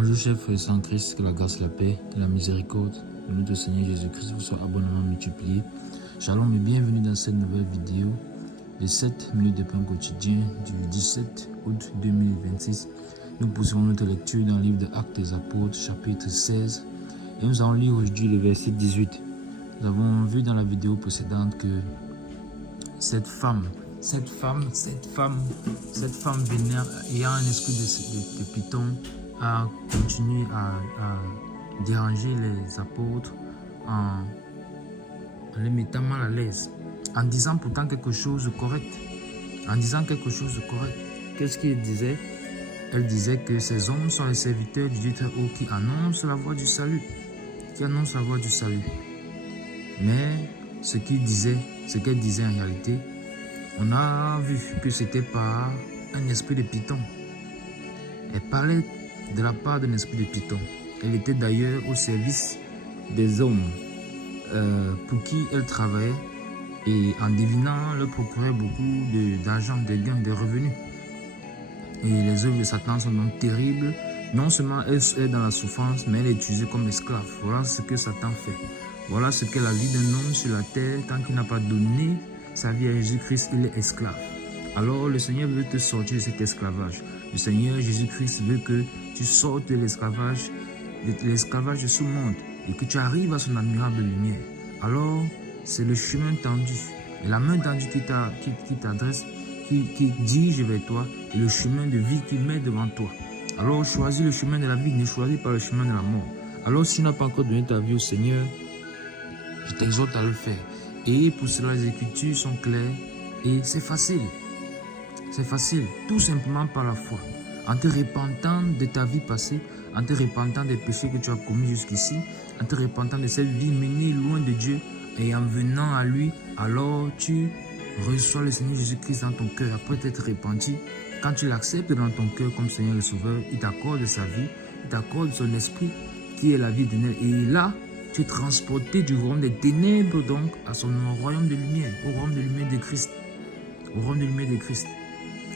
Bonjour chers frères sans Christ, que la grâce, la paix et la miséricorde de notre Seigneur Jésus-Christ vous soient abondamment multipliés. Shalom et bienvenue dans cette nouvelle vidéo de 7 minutes de pain quotidien du 17 août 2026. Nous poursuivons notre lecture dans le livre des Actes des Apôtres, chapitre 16. Et nous allons lire aujourd'hui le verset 18. Nous avons vu dans la vidéo précédente que cette femme vénère, ayant un esprit de python, a continué à déranger les apôtres en les mettant mal à l'aise, en disant pourtant quelque chose de correct. Qu'est-ce qu'elle disait? Elle disait que ces hommes sont les serviteurs du Dieu très haut qui annoncent la voie du salut. Mais ce qu'elle disait en réalité, on a vu que c'était par un esprit de python. Elle parlait de la part d'un esprit de python. Elle était d'ailleurs au service des hommes pour qui elle travaillait, et en devinant leur procurait beaucoup d'argent, de gains, de revenus. Et les œuvres de Satan sont donc terribles. Non seulement elle est dans la souffrance, mais elle est utilisée comme esclave. Voilà ce que Satan fait. Voilà ce qu'est la vie d'un homme sur la terre. Tant qu'il n'a pas donné sa vie à Jésus-Christ, il est esclave. Alors le Seigneur veut te sortir de cet esclavage. Le Seigneur Jésus-Christ veut que tu sortes de l'esclavage de ce monde et que tu arrives à son admirable lumière. Alors c'est le chemin tendu et la main tendue qui t'adresse, qui dirige vers toi, et le chemin de vie qui met devant toi. Alors choisis le chemin de la vie, ne choisis pas le chemin de la mort. Alors si tu n'as pas encore donné ta vie au Seigneur, je t'exhorte à le faire. Et pour cela les Écritures sont claires et c'est facile. C'est facile, tout simplement par la foi. En te repentant de ta vie passée, en te repentant des péchés que tu as commis jusqu'ici, en te repentant de cette vie menée loin de Dieu, et en venant à lui, alors tu reçois le Seigneur Jésus-Christ dans ton cœur. Après t'être repenti, quand tu l'acceptes dans ton cœur comme Seigneur et Sauveur, il t'accorde sa vie, il t'accorde son esprit qui est la vie éternelle. Et là, tu es transporté du royaume des ténèbres donc à son royaume de lumière, au royaume de lumière de Christ. Au royaume de lumière de Christ.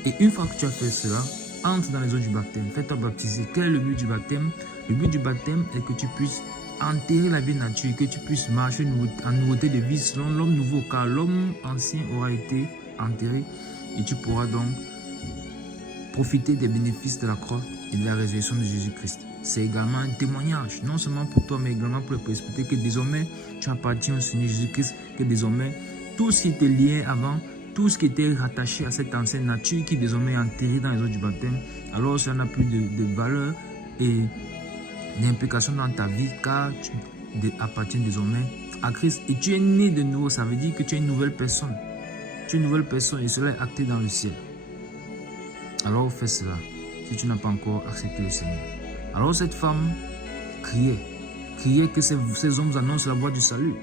Et une fois que tu as fait cela, entre dans les eaux du baptême, fais-toi baptiser. Quel est le but du baptême? Le but du baptême est que tu puisses enterrer la vie nature, que tu puisses marcher en nouveauté de vie selon l'homme nouveau, car l'homme ancien aura été enterré et tu pourras donc profiter des bénéfices de la croix et de la résurrection de Jésus-Christ. C'est également un témoignage, non seulement pour toi, mais également pour le presbytère, que désormais tu appartiens au Seigneur Jésus-Christ, que désormais tout ce qui était lié avant, tout ce qui était rattaché à cette ancienne nature qui désormais est enterré dans les eaux du baptême, alors ça n'a plus de valeur et d'implication dans ta vie, car tu appartiens désormais à Christ et tu es né de nouveau. Ça veut dire que tu es une nouvelle personne. Tu es une nouvelle personne et cela est acté dans le ciel. Alors fais cela si tu n'as pas encore accepté le Seigneur. Alors cette femme criait que ces hommes annoncent la voie du salut.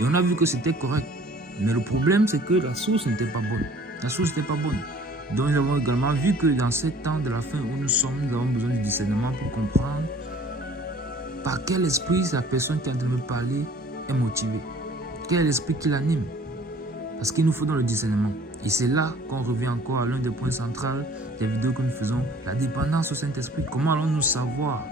Et on a vu que c'était correct. Mais le problème, c'est que la source n'était pas bonne. Donc nous avons également vu que dans ce temps de la fin où nous sommes, nous avons besoin du discernement pour comprendre par quel esprit la personne qui est en train de me parler est motivée. Quel est l'esprit qui l'anime? Parce qu'il nous faut dans le discernement. Et c'est là qu'on revient encore à l'un des points centraux des vidéos que nous faisons, la dépendance au Saint-Esprit. Comment allons-nous savoir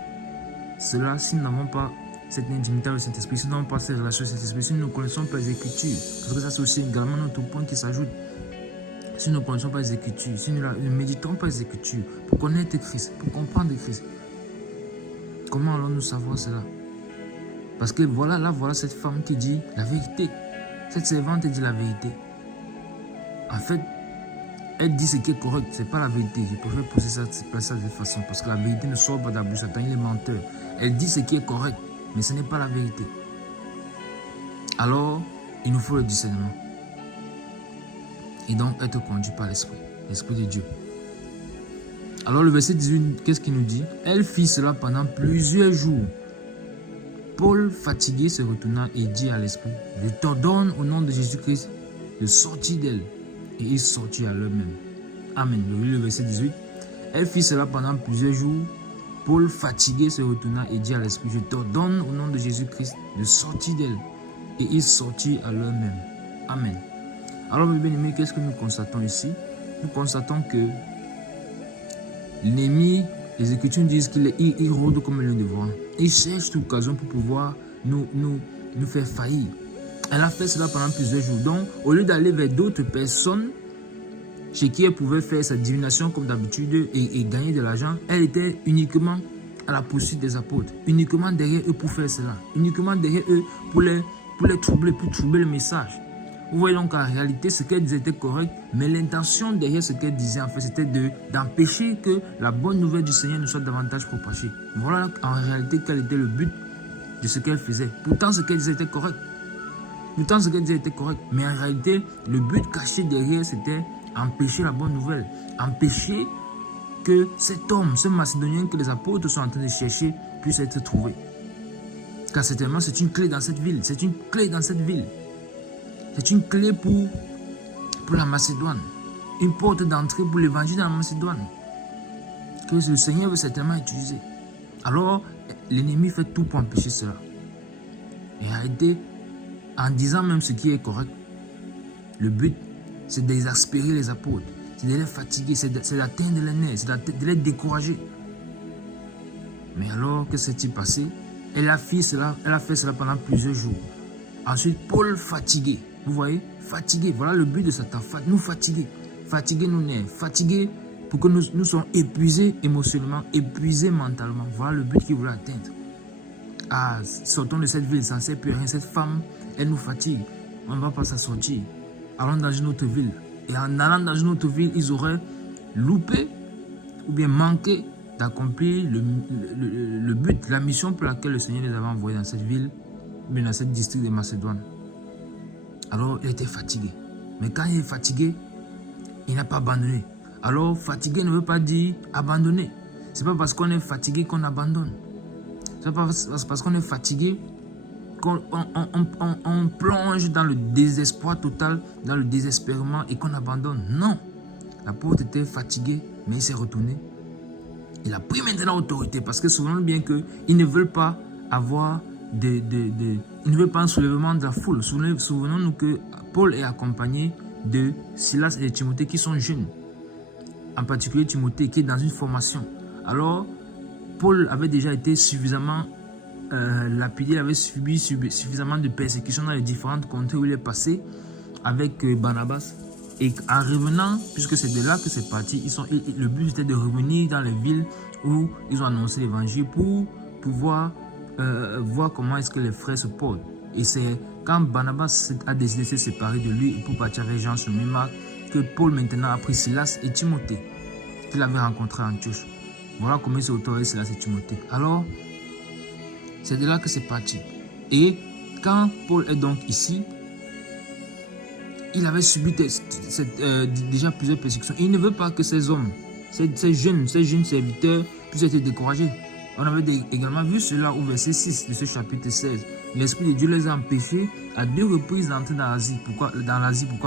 cela si nous n'avons pas cette intimité avec le Saint-Esprit, si nous n'avons pas cette relation avec le Saint-Esprit, si nous ne connaissons pas les Écritures? Parce que ça, c'est aussi également notre point qui s'ajoute. Si nous ne connaissons pas les Écritures, si nous ne méditons pas les Écritures pour connaître Christ, pour comprendre Christ, comment allons-nous savoir cela? Parce que voilà cette femme qui dit la vérité. Cette servante dit la vérité. En fait, elle dit ce qui est correct, ce n'est pas la vérité. Je préfère poser ça de cette façon, parce que la vérité ne sort pas de la bouche de Satan, il est menteur. Elle dit ce qui est correct, mais ce n'est pas la vérité. Alors, il nous faut le discernement. Et donc être conduit par l'Esprit de Dieu. Alors le verset 18, qu'est-ce qu'il nous dit? Elle fit cela pendant plusieurs jours. Paul, fatigué, se retourna et dit à l'Esprit, je t'ordonne au nom de Jésus-Christ de sortir d'elle. Et il sortit à l'heure même. Amen. Le verset 18. Elle fit cela pendant plusieurs jours. Paul, fatigué, se retourna et dit à l'Esprit, je t'ordonne au nom de Jésus-Christ de sortir d'elle. Et il sortit à l'heure même. Amen. Alors, mes bien-aimés, qu'est-ce que nous constatons ici? Nous constatons que l'ennemi Les Écritures disent qu'il rôde comme un lion devant. Il cherche toute occasion pour pouvoir nous faire faillir. Elle a fait cela pendant plusieurs jours. Donc, au lieu d'aller vers d'autres personnes chez qui elle pouvait faire sa divination comme d'habitude et gagner de l'argent, elle était uniquement à la poursuite des apôtres, uniquement derrière eux pour faire cela, uniquement derrière eux pour les troubler, pour troubler le message. Vous voyez donc en réalité ce qu'elle disait était correct, mais l'intention derrière ce qu'elle disait en fait c'était d'empêcher que la bonne nouvelle du Seigneur ne soit davantage propagée. Voilà en réalité quel était le but de ce qu'elle faisait. Pourtant ce qu'elle disait était correct. Mais en réalité le but caché derrière c'était empêcher la bonne nouvelle, empêcher que cet homme, ce Macédonien que les apôtres sont en train de chercher puisse être trouvé. Car certainement c'est une clé dans cette ville, c'est une clé pour la Macédoine, une porte d'entrée pour l'évangile dans la Macédoine, que le Seigneur veut certainement utiliser. Alors, l'ennemi fait tout pour empêcher cela. Et arrêtez, en disant même ce qui est correct, le but, c'est d'exaspérer les apôtres, c'est de les fatiguer, c'est d'atteindre les nerfs, c'est de les décourager. Mais alors, que s'est-il passé? Elle a fait cela pendant plusieurs jours. Ensuite, Paul fatigué. Vous voyez, fatigué. Voilà le but de Satan. Nous fatiguer. Fatiguer nos nerfs. Fatiguer pour que nous soyons épuisés émotionnellement, épuisés mentalement. Voilà le but qu'il voulait atteindre. Ah, sortons de cette ville, ça ne sert plus rien. Cette femme, elle nous fatigue. On ne va pas s'en sortir. Allons dans une autre ville. Et en allant dans une autre ville, ils auraient loupé ou bien manqué d'accomplir le but, la mission pour laquelle le Seigneur les avait envoyés dans cette ville, mais dans cette district de Macédoine. Alors, il était fatigué. Mais quand il est fatigué, il n'a pas abandonné. Alors, fatigué ne veut pas dire abandonner. Ce n'est pas parce qu'on est fatigué qu'on abandonne. Ce n'est pas parce qu'on est fatigué qu'on plonge dans le désespoir total, dans le désespérement et qu'on abandonne. Non. L'apôtre était fatigué, mais il s'est retourné. Il a pris maintenant autorité parce que souvenons-nous bien qu'ils ne veulent pas avoir il ne veut pas un soulèvement de la foule. Souvenons-nous que Paul est accompagné de Silas et de Timothée qui sont jeunes. En particulier Timothée qui est dans une formation. Alors, Paul avait déjà été suffisamment lapidé, il avait subi suffisamment de persécutions dans les différentes contrées où il est passé avec Barnabas. Et en revenant, puisque c'est de là que c'est parti, le but était de revenir dans les villes où ils ont annoncé l'évangile pour pouvoir voir comment est-ce que les frères se portent. Et c'est quand Barnabas a décidé de se séparer de lui pour partir avec Jean sur Marc que Paul maintenant a pris Silas et Timothée qu'il avait rencontré à Antioche. Voilà comment il s'est autorisé Silas et Timothée. Alors, c'est de là que c'est parti. Et quand Paul est donc ici, il avait subi déjà plusieurs persécutions. Il ne veut pas que ces hommes, ces jeunes serviteurs puissent être découragés. On avait également vu cela au verset 6 de ce chapitre 16. L'Esprit de Dieu les a empêchés à 2 reprises d'entrer dans l'Asie. Pourquoi?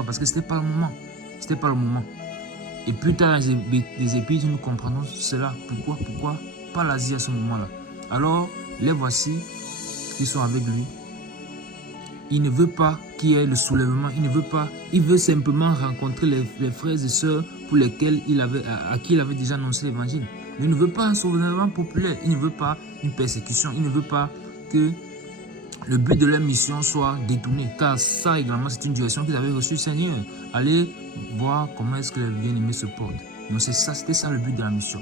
Parce que ce n'était pas le moment. Et plus tard, les Épîtres, nous comprenons cela. Pourquoi pas l'Asie à ce moment-là? Alors, les voici, ils sont avec lui. Il ne veut pas qu'il y ait le soulèvement. Il veut simplement rencontrer les frères et sœurs à qui il avait déjà annoncé l'évangile. Il ne veut pas un soulèvement populaire. Il ne veut pas une persécution. Il ne veut pas que le but de leur mission soit détourné. Car ça également, c'est une direction qu'ils avaient reçue, Seigneur. Allez voir comment est-ce que les bien-aimés se portent. Donc c'était ça le but de la mission.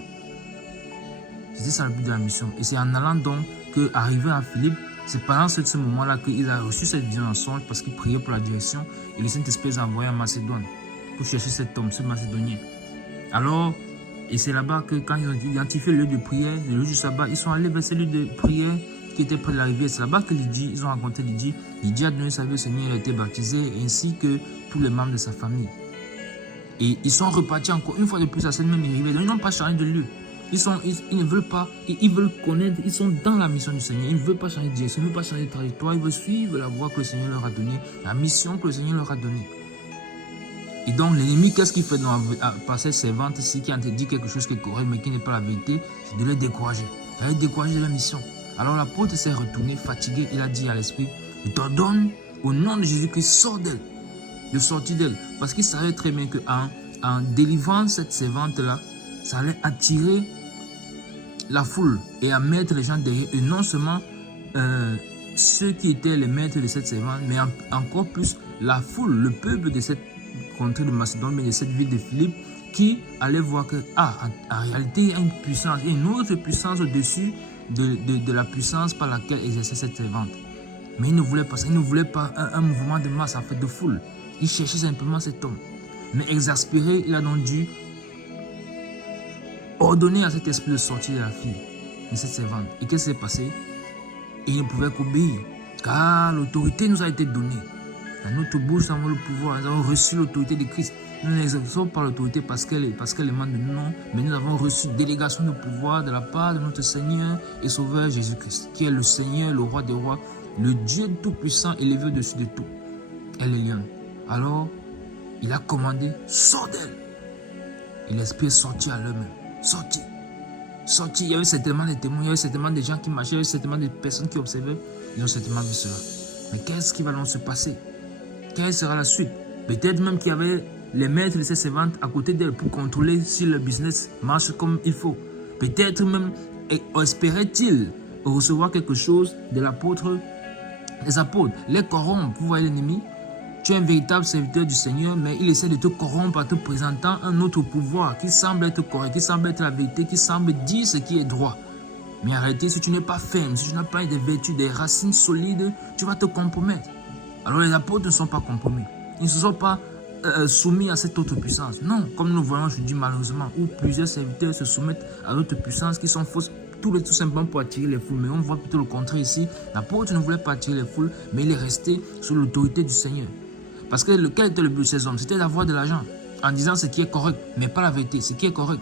Et c'est en allant donc qu'arrivé à Philippe, c'est pendant ce moment-là qu'il a reçu cette vision en songe parce qu'il priait pour la direction. Et le Saint-Esprit les a envoyés en Macédoine pour chercher cet homme, ce Macédonien. Alors, et c'est là-bas que quand ils ont identifié le lieu de prière, le lieu du sabbat, ils sont allés vers ce lieu de prière qui était près de la rivière. C'est là-bas que ils ont rencontré Lydie. Lydie a donné sa vie au Seigneur, elle a été baptisée, ainsi que tous les membres de sa famille. Et ils sont repartis encore une fois de plus à cette même rivière. Donc ils n'ont pas changé de lieu. Ils ne veulent pas, ils veulent connaître, ils sont dans la mission du Seigneur. Ils ne veulent pas changer de direction, ils ne veulent pas changer de trajectoire, ils veulent suivre la voie que le Seigneur leur a donnée, la mission que le Seigneur leur a donnée. Et donc l'ennemi, qu'est-ce qu'il fait par cette servante ici qui a dit quelque chose qui est correct mais qui n'est pas la vérité? C'est de les décourager. Ça les décourager de la mission. Alors l'apôtre s'est retourné, fatigué, il a dit à l'esprit, je t'ordonne au nom de Jésus-Christ, sors d'elle, de sortir d'elle. Parce qu'il savait très bien qu'en délivrant cette servante-là, ça allait attirer la foule et à mettre les gens derrière. Et non seulement ceux qui étaient les maîtres de cette servante, mais encore plus la foule, le peuple de cette contrée de Macédoine, mais de cette ville de Philippe, qui allait voir que, en réalité, il y a une puissance, il y a une autre puissance au-dessus de la puissance par laquelle exerçait cette servante. Mais il ne voulait pas ça, il ne voulait pas un mouvement de masse, en fait, de foule. Il cherchait simplement cet homme. Mais exaspéré, il a donc dû ordonner à cet esprit de sortir de la fille, de cette servante. Et qu'est-ce qui s'est passé? Et il ne pouvait qu'obéir, car l'autorité nous a été donnée. Dans notre bouche, nous avons le pouvoir, nous avons reçu l'autorité de Christ. Nous n'exerçons pas l'autorité parce qu'elle émane de nous, non, mais nous avons reçu délégation de pouvoir de la part de notre Seigneur et Sauveur Jésus-Christ, qui est le Seigneur, le Roi des rois, le Dieu tout-puissant élevé au-dessus de tout. Elle est lion. Alors, il a commandé, sors d'elle. Et l'esprit est sorti à l'heure même. Sorti. Sorti. Il y avait certainement des témoins, il y avait certainement des gens qui marchaient, il y avait certainement des personnes qui observaient. Ils ont certainement vu cela. Mais qu'est-ce qui va donc se passer? Quelle sera la suite? Peut-être même qu'il y avait les maîtres de ces servantes à côté d'elle pour contrôler si le business marche comme il faut. Peut-être même espérait-il recevoir quelque chose de l'apôtre, des apôtres, les corrompre pour voir l'ennemi. Tu es un véritable serviteur du Seigneur, mais il essaie de te corrompre en te présentant un autre pouvoir qui semble être correct, qui semble être la vérité, qui semble dire ce qui est droit. Mais en réalité, si tu n'es pas ferme, si tu n'as pas des vertus, des racines solides, tu vas te compromettre. Alors les apôtres ne sont pas compromis. Ils ne se sont pas soumis à cette autre puissance. Non, comme nous voyons, je dis malheureusement, où plusieurs serviteurs se soumettent à d'autres puissances qui sont fausses, tout simplement pour attirer les foules. Mais on voit plutôt le contraire ici. L'apôtre ne voulait pas attirer les foules, mais il est resté sous l'autorité du Seigneur. Parce que quel était le but de ces hommes? C'était d'avoir de l'argent, en disant ce qui est correct, mais pas la vérité, ce qui est correct.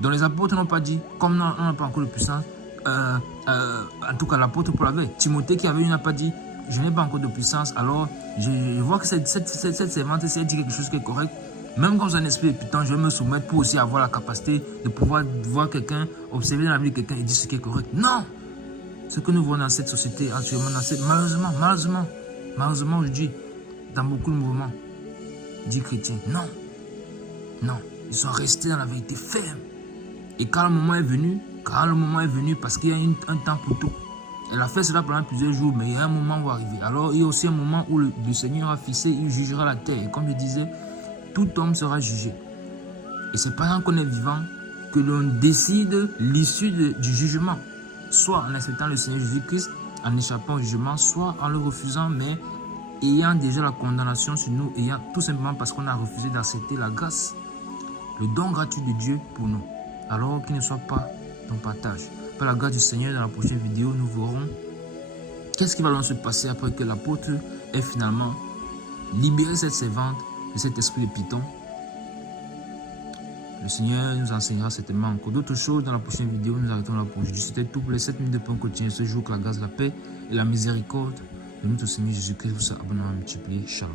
Donc les apôtres n'ont pas dit, comme on n'a pas encore de puissance, en tout cas l'apôtre Paul avait. Timothée qui avait, il n'a pas dit, je n'ai pas encore de puissance, alors je vois que cette servante essaie de dire quelque chose qui est correct. Même quand j'ai un esprit épitant, je vais me soumettre pour aussi avoir la capacité de pouvoir voir quelqu'un, observer dans la vie de quelqu'un et dire ce qui est correct. Non! Ce que nous voyons dans cette société actuellement, malheureusement aujourd'hui, dans beaucoup de mouvements dits chrétiens, non, ils sont restés dans la vérité ferme. Et quand le moment est venu, parce qu'il y a un temps pour tout. Elle a fait cela pendant plusieurs jours, mais il y a un moment où arriver. Alors il y a aussi un moment où le Seigneur a fixé, il jugera la terre. Et comme je disais, tout homme sera jugé. Et c'est pendant qu'on est vivant que l'on décide l'issue du jugement. Soit en acceptant le Seigneur Jésus-Christ, en échappant au jugement, soit en le refusant, mais ayant déjà la condamnation sur nous, tout simplement parce qu'on a refusé d'accepter la grâce, le don gratuit de Dieu pour nous. Alors qu'il ne soit pas ton partage. Par la grâce du Seigneur, dans la prochaine vidéo, nous verrons qu'est-ce qui va donc se passer après que l'apôtre ait finalement libéré cette servante de cet esprit de Python. Le Seigneur nous enseignera certainement encore d'autres choses dans la prochaine vidéo. Nous arrêtons là pour aujourd'hui. C'était tout pour les 7 minutes de point quotidien ce jour. Que la grâce, la paix et la miséricorde de notre Seigneur Jésus-Christ vous soit abondamment multiplié. Shalom.